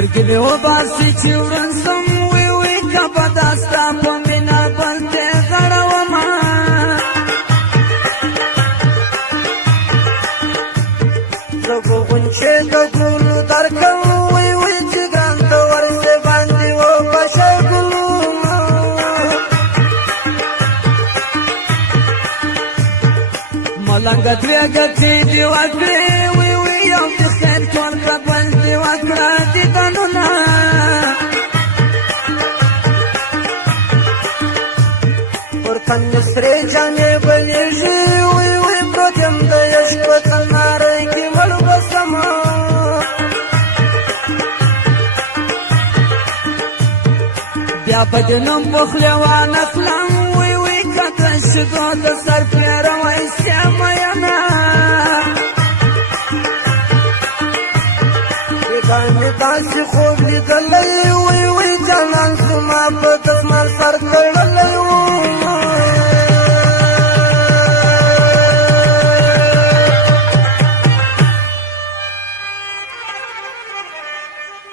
سترګې مې وباسي چې ورځم وی وی کبه دا ستا په مینه بندې غړومه زه به غونچې د ګلو درکړم وی وی چې ګران ته ورسې باندې وبشه ګلونه ملنګه دوې ګټې دې وکړې وی وی یو د خیر ټول کبل دې وکړه دیدنونه پر کندې سرې جانې بلیږي وی وی پروت یم د عشق په تنهارۍ کې مړ بسمه بیا به دې نوم په خولې وانخلم وی وی که د شګو د سر پیروی سیمه یمه بیګانې داسې خوب لیدلی وی وی جانان زما په دسمال سر تړلی و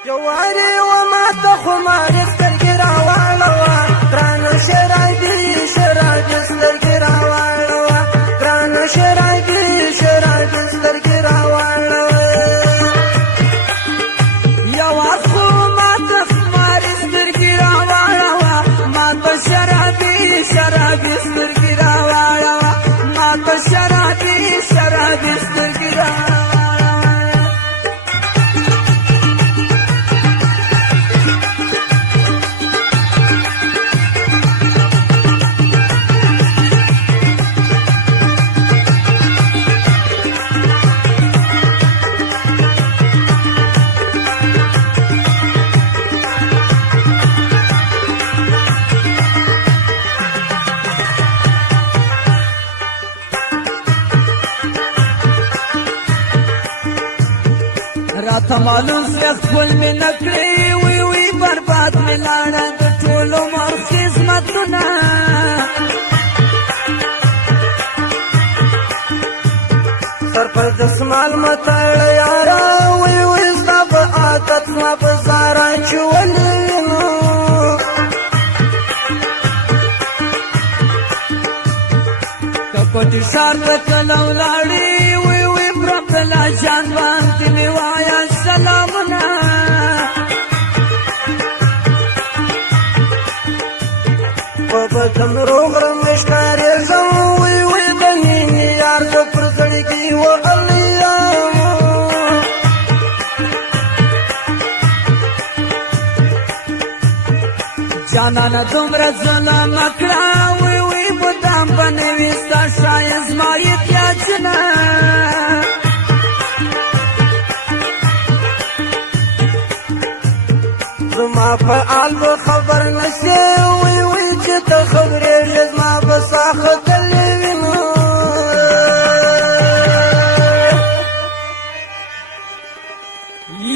جوارې وما ته خمارې سترګې راواړوه ګرانه شرابي شرابي سترګې راواړوه ګرانه شرابي شرابي سترګې راواړوه یوه خو ما ته خمارې سترګې راواړوه ما ته شرابي شرابي سترګې راواړوه ما ته شرابي شرابي سترګې راواړوه راته معلوم څه خپل مې نه کړې وی وی برباد مې لاړه د ټول عمر خدمتونه سر پر دسمال مه تړه یاره وی وی ستا په عادت زما په زاره چې ولینو که کوټې ښار ته کله ولاړې وی وی پربدله جان باندې مې وایه سلامونه په بدن روغ رنګ مې ښکارېږم وی وی د مینې یار د پر زړګي وهلی یم جانانه دومره ظلم مه کړه وی وی مدام به نه وي ستا ښایست زما احتیاجونه زما په حال به خبر نشې وی وی چې ته خبرېږې زما به ساه ختلې وینو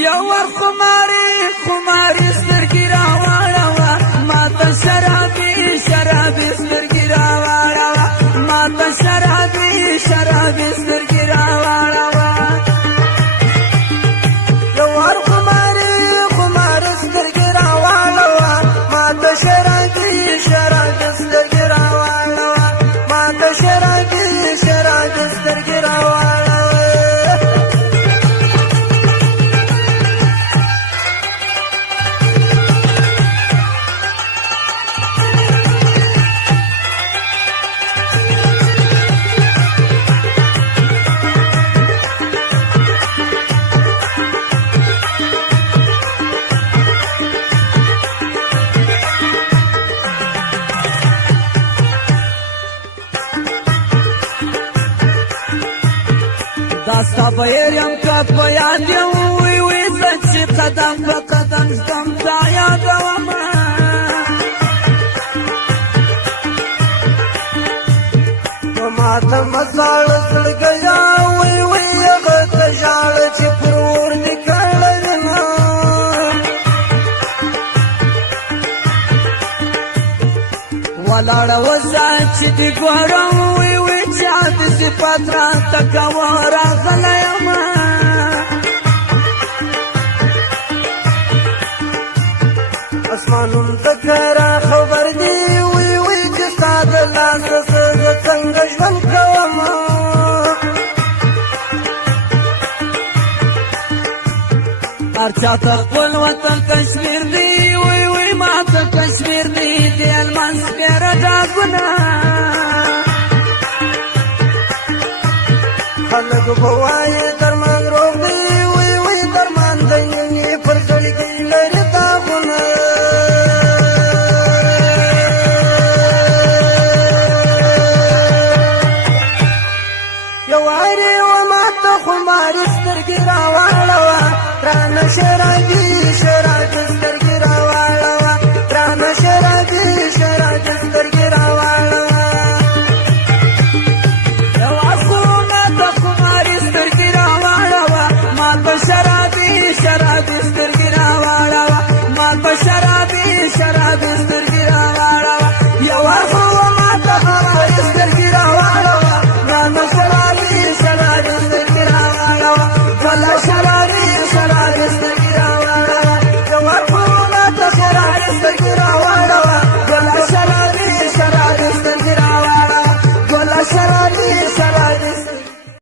یو ور خمارې خمارې سترګې راواړوه ما ته شرابي شرابي سترګې راواړوه ما ته شرابي شرابي سترګې راواړوه یو ور خمارې خمارې سترګې راواړوه ما ته شرابي شرابي سترګې راواړوه ما ته شرابي شرابي سترګې راواړوه داستا بیر یم که په یاد یم وی وی زه چې قدم په قدم ځم دا یادومه په ماته مه ژاړه زړګیه وی وی هغه ته ژاړه چې پر اور مې کړی نه ولاړه وزه چې دې ګورم وی وی چا د صفات راته کوه راغلی یم تکرا خبر دی وی وی چې ستا د لاسه زه څنګه ژوند کوم هر چاته خپل وطن کشمیر دی وی وی ما ته کشمیر دی د الماس پیره ډاګونه خلک به وایي د